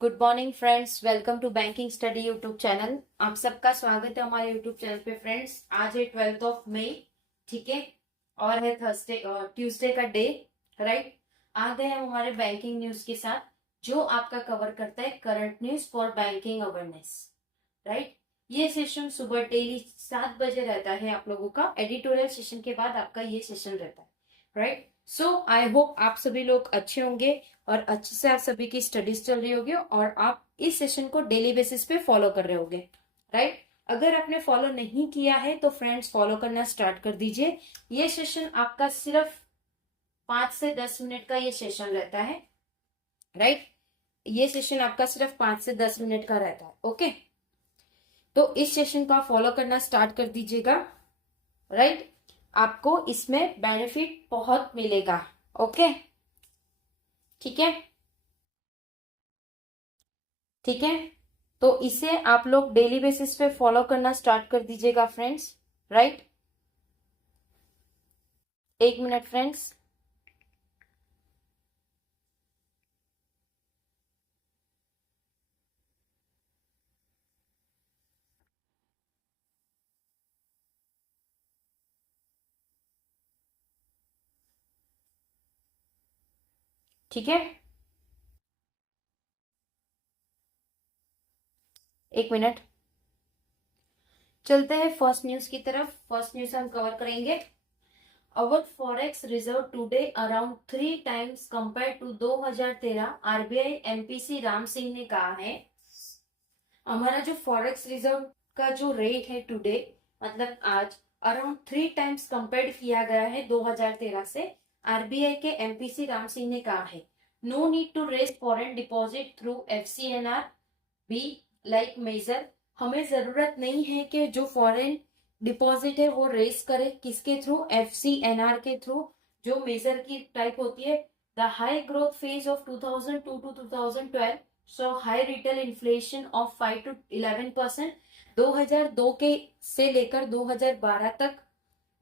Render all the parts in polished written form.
Good morning friends, welcome to banking study YouTube channel. आप सबका स्वागत है हमारे यूट्यूब चैनल पे। फ्रेंड्स, आज है 12 मई, ठीक है, और है थर्सडे और ट्यूसडे का डे, राइट। आ गए हम हमारे बैंकिंग न्यूज के साथ, जो आपका कवर करता है current news for banking awareness, right. ये सेशन सुबह डेली 7 बजे रहता है आप लोगों का। एडिटोरियल सेशन के बाद आपका ये सेशन रहता है, राइट। सो आई होप आप सभी लोग अच्छे होंगे और अच्छे से आप सभी की स्टडीज चल रही होगी और आप इस सेशन को डेली बेसिस पे फॉलो कर रहे होंगे, राइट। अगर आपने फॉलो नहीं किया है तो फ्रेंड्स फॉलो करना स्टार्ट कर दीजिए। ये सेशन आपका सिर्फ 5 से 10 मिनट का ये सेशन रहता है, राइट। ये सेशन आपका सिर्फ 5 से 10 मिनट का रहता है, ओके। तो इस सेशन को आप फॉलो करना स्टार्ट कर दीजिएगा, राइट। आपको इसमें बेनिफिट बहुत मिलेगा, ओके, ठीक है, ठीक है। तो इसे आप लोग डेली बेसिस पे फॉलो करना स्टार्ट कर दीजिएगा फ्रेंड्स, राइट। 1 minute friends. ठीक है, 1 मिनट। चलते हैं फर्स्ट न्यूज की तरफ। फर्स्ट न्यूज हम कवर करेंगे। Our forex reserve today around 3 times compare to 2013, RBI MPC Ram Singh ने कहा है। हमारा जो फॉरेक्स रिजर्व का जो रेट है टुडे, मतलब आज, अराउंड 3 टाइम्स कंपेयर किया गया है 2013 से। आरबीआई के एमपीसी राम सिंह ने कहा है, no need to raise foreign deposit through FCNR B like major. हमें जरूरत नहीं है कि जो फॉरेन डिपॉजिट है वो रेज करे, किसके थ्रू? एफसीएनआर के थ्रू, जो मेजर की टाइप होती है। The high growth phase of 2002 to 2012 so high retail inflation of 5 to 11%। 2002 के से लेकर 2012 तक,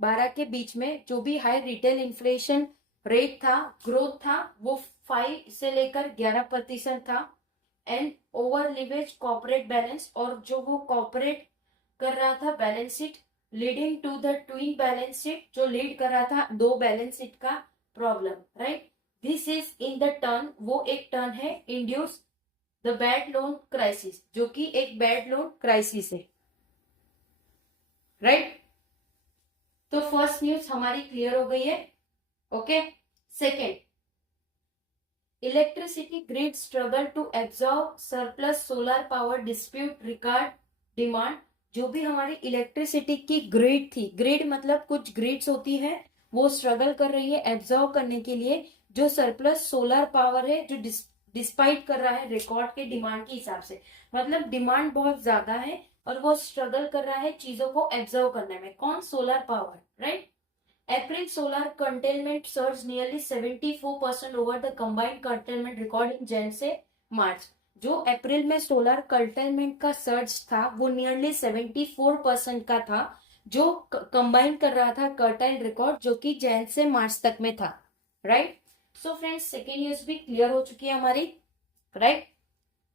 12 के बीच में जो भी हाई रिटेल इन्फ्लेशन रेट था, ग्रोथ था, वो 5 से लेकर 11% था। And over leverage corporate balance, और जो वो कॉर्पोरेट कर रहा था balance sheet, leading to the twin balance sheet, जो लीड कर रहा था दो बैलेंस शीट का problem, right. This is in the turn, वो एक टर्न है, induce the bad loan crisis, जो कि एक बैड लोन क्राइसिस है, राइट। तो फर्स्ट न्यूज हमारी क्लियर हो गई है, okay. Second, electricity grid struggle to absorb surplus solar power despite record demand. जो भी हमारी इलेक्ट्रिसिटी की ग्रिड थी, ग्रिड मतलब कुछ ग्रिड्स होती है, वो स्ट्रगल कर रही है एब्जॉर्ब करने के लिए जो सरप्लस सोलर पावर है, जो डिस्पाइट कर रहा है रिकॉर्ड के डिमांड के हिसाब से। मतलब डिमांड बहुत ज्यादा है और वो स्ट्रगल कर रहा है चीजों को एब्जॉर्व करने में। कौन? Solar power, right. April solar curtailment surged nearly 74% over the combined curtailment record in Jan से मार्च। जो अप्रैल में सोलर कर्टेलमेंट का सर्ज था वो नियरली 74% का था, जो कंबाइन कर रहा था कर्टाइल रिकॉर्ड, जो कि जैन से मार्च तक में था, right. So friends, second news भी क्लियर हो चुकी है हमारी, राइट।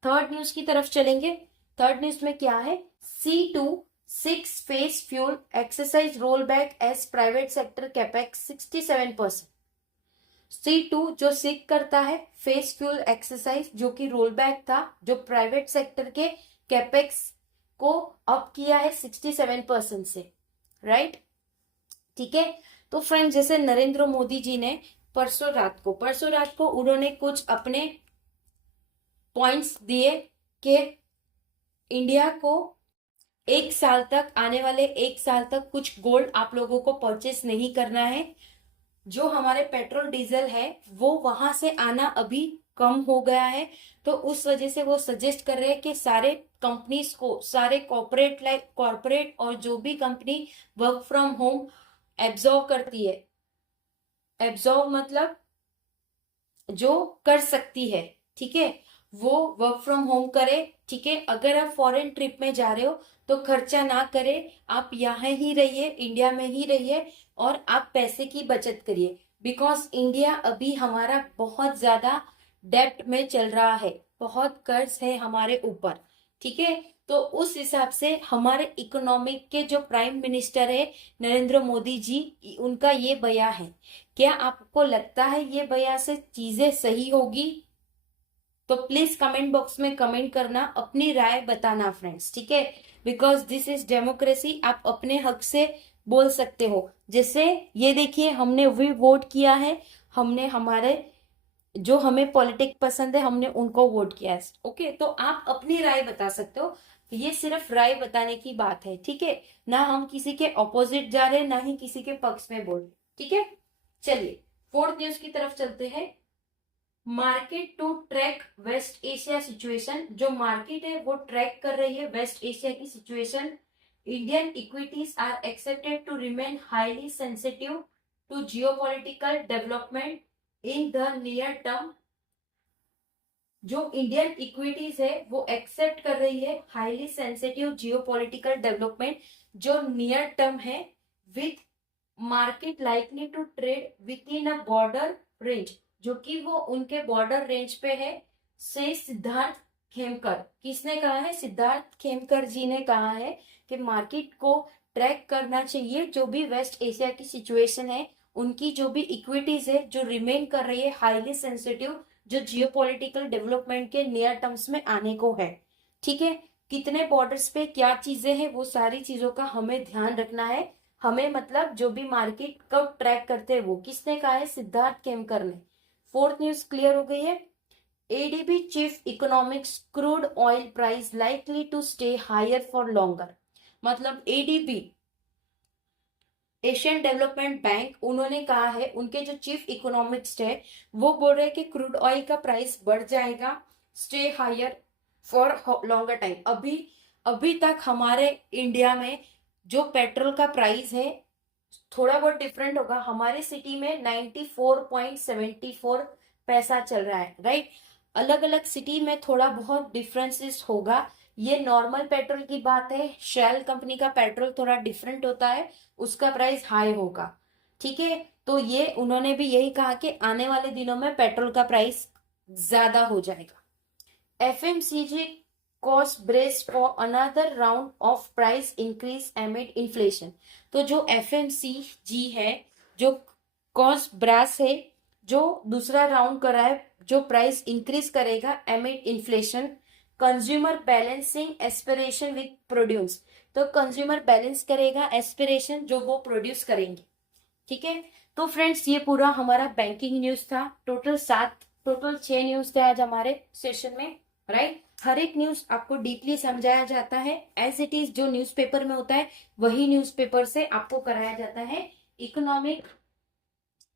थर्ड न्यूज की तरफ चलेंगे। थर्ड न्यूज में क्या है? C2 6 phase fuel exercise rollback as private sector capex 67%। C2 जो सिक करता है फेस फ्यूल एक्सरसाइज, जो कि रोल बैक था, जो प्राइवेट सेक्टर के कैपेक्स को अप किया है 67% से, राइट, ठीक है। तो फ्रेंड, जैसे नरेंद्र मोदी जी ने परसों रात को उन्होंने कुछ अपने पॉइंट्स दिए कि इंडिया को एक साल तक, आने वाले एक साल तक कुछ गोल्ड आप लोगों को परचेस नहीं करना है। जो हमारे पेट्रोल डीजल है वो वहां से आना अभी कम हो गया है, तो उस वजह से वो सजेस्ट कर रहे हैं कि सारे कंपनीज को, सारे कॉर्पोरेट और जो भी company work from home absorb करती है, एब्जॉर्व मतलब जो कर सकती है, ठीक है, वो वर्क फ्रॉम होम करे, ठीक है। अगर आप फॉरेन ट्रिप में जा रहे हो तो खर्चा ना करें, आप यहाँ ही रहिए, इंडिया में ही रहिए, और आप पैसे की बचत करिए। बिकॉज इंडिया अभी हमारा बहुत ज्यादा डेब्ट में चल रहा है, बहुत कर्ज है हमारे ऊपर, ठीक है। तो उस हिसाब से हमारे इकोनॉमिक के जो प्राइम मिनिस्टर है नरेंद्र मोदी जी, उनका ये बयान है। क्या आपको लगता है ये बयान से चीजें सही होगी? तो प्लीज कमेंट बॉक्स में कमेंट करना, अपनी राय बताना फ्रेंड्स, ठीक है। बिकॉज दिस इज डेमोक्रेसी, आप अपने हक से बोल सकते हो। जैसे ये देखिए, हमने भी वोट किया है, हमने हमारे जो हमें पॉलिटिक्स पसंद है हमने उनको वोट किया है, ओके। तो आप अपनी राय बता सकते हो, ये सिर्फ राय बताने की बात है, ठीक है। ना हम किसी के ऑपोजिट जा रहे, ना ही किसी के पक्ष में बोल रहे, ठीक है। चलिए फोर्थ न्यूज की तरफ चलते हैं। Market to track West Asia situation, जो मार्केट है वो ट्रैक कर रही है वेस्ट एशिया की situation. Indian equities are expected to remain highly sensitive to geopolitical development in the near term. जो इंडियन इक्विटीज है वो एक्सेप्ट कर रही है हाईली सेंसिटिव जियोपॉलिटिकल डेवलपमेंट जो नियर टर्म है, with market likely to trade with in a border range, जो कि वो उनके बॉर्डर रेंज पे है, से सिद्धार्थ खेमकर। किसने कहा है? सिद्धार्थ खेमकर जी ने कहा है कि मार्केट को ट्रैक करना चाहिए, जो भी वेस्ट एशिया की सिचुएशन है, उनकी जो भी इक्विटीज है जो रिमेन कर रही है हाईली सेंसिटिव, जो जियोपॉलिटिकल डेवलपमेंट के नियर टर्म्स में आने को है, ठीक है। कितने बॉर्डर्स पे क्या चीजें हैं, वो सारी चीजों का हमें ध्यान रखना है। हमें मतलब जो भी मार्केट को ट्रैक करते हैं, वो किसने कहा है? सिद्धार्थ खेमकर ने। फोर्थ न्यूज क्लियर हो गई है। ADB chief economics, crude oil price likely to stay higher for longer. मतलब एडीबी, एशियन डेवलपमेंट बैंक, उन्होंने कहा है, उनके जो चीफ इकोनॉमिक्स है वो बोल रहे हैं कि क्रूड ऑयल का प्राइस बढ़ जाएगा, stay higher for longer time. अभी अभी तक हमारे इंडिया में जो पेट्रोल का प्राइस है थोड़ा बहुत डिफरेंट होगा, हमारे सिटी में 94.74 पैसा चल रहा है, राइट। अलग अलग सिटी में थोड़ा बहुत डिफरेंसेस होगा, ये नॉर्मल पेट्रोल की बात है। शेल कंपनी का पेट्रोल थोड़ा डिफरेंट होता है, उसका प्राइस हाई होगा, ठीक है। तो ये उन्होंने भी यही कहा कि आने वाले दिनों में पेट्रोल का प्राइस ज्यादा हो जाएगा। FMCG cost brace for another round of price increase एमिड inflation. तो जो एफएमसीजी है, जो कॉस्ट ब्रास है, जो दूसरा राउंड कर रहा है, जो प्राइस इंक्रीज करेगा एमिड inflation. Consumer balancing aspiration with produce, तो कंज्यूमर बैलेंस करेगा एस्पिरेशन जो वो प्रोड्यूस करेंगे, ठीक है। तो फ्रेंड्स ये पूरा हमारा बैंकिंग न्यूज था। टोटल 6 न्यूज थे आज हमारे सेशन में, राइट। हर एक न्यूज आपको डीपली समझाया जाता है, एज इट इज जो न्यूज़पेपर में होता है वही न्यूज़पेपर से आपको कराया जाता है। इकोनॉमिक,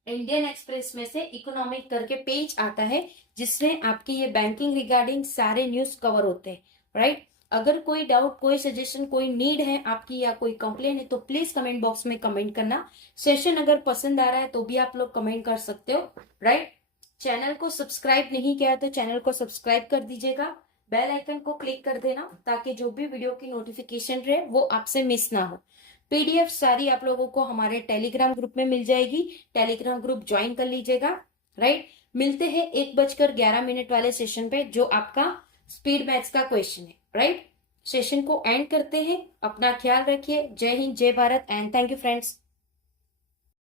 इंडियन एक्सप्रेस में से इकोनॉमिक करके पेज आता है जिसमें आपकी ये बैंकिंग रिगार्डिंग सारे न्यूज कवर होते हैं, राइट। अगर कोई डाउट, कोई सजेशन, कोई नीड है आपकी या कोई कंप्लेन है तो प्लीज कमेंट बॉक्स में कमेंट करना। सेशन अगर पसंद आ रहा है तो भी आप लोग कमेंट कर सकते हो, राइट। चैनल को सब्सक्राइब नहीं किया तो चैनल को सब्सक्राइब कर दीजिएगा, बेल आइकन को क्लिक कर देना ताकि जो भी वीडियो की नोटिफिकेशन रहे वो आपसे मिस ना हो। पीडीएफ सारी आप लोगों को हमारे टेलीग्राम ग्रुप में मिल जाएगी, टेलीग्राम ग्रुप ज्वाइन कर लीजिएगा, राइट। मिलते हैं 1:11 वाले सेशन पे जो आपका स्पीड मैथ्स का क्वेश्चन है, राइट। सेशन को एंड करते हैं, अपना ख्याल रखिए। जय हिंद, जय Bharat and thank you friends.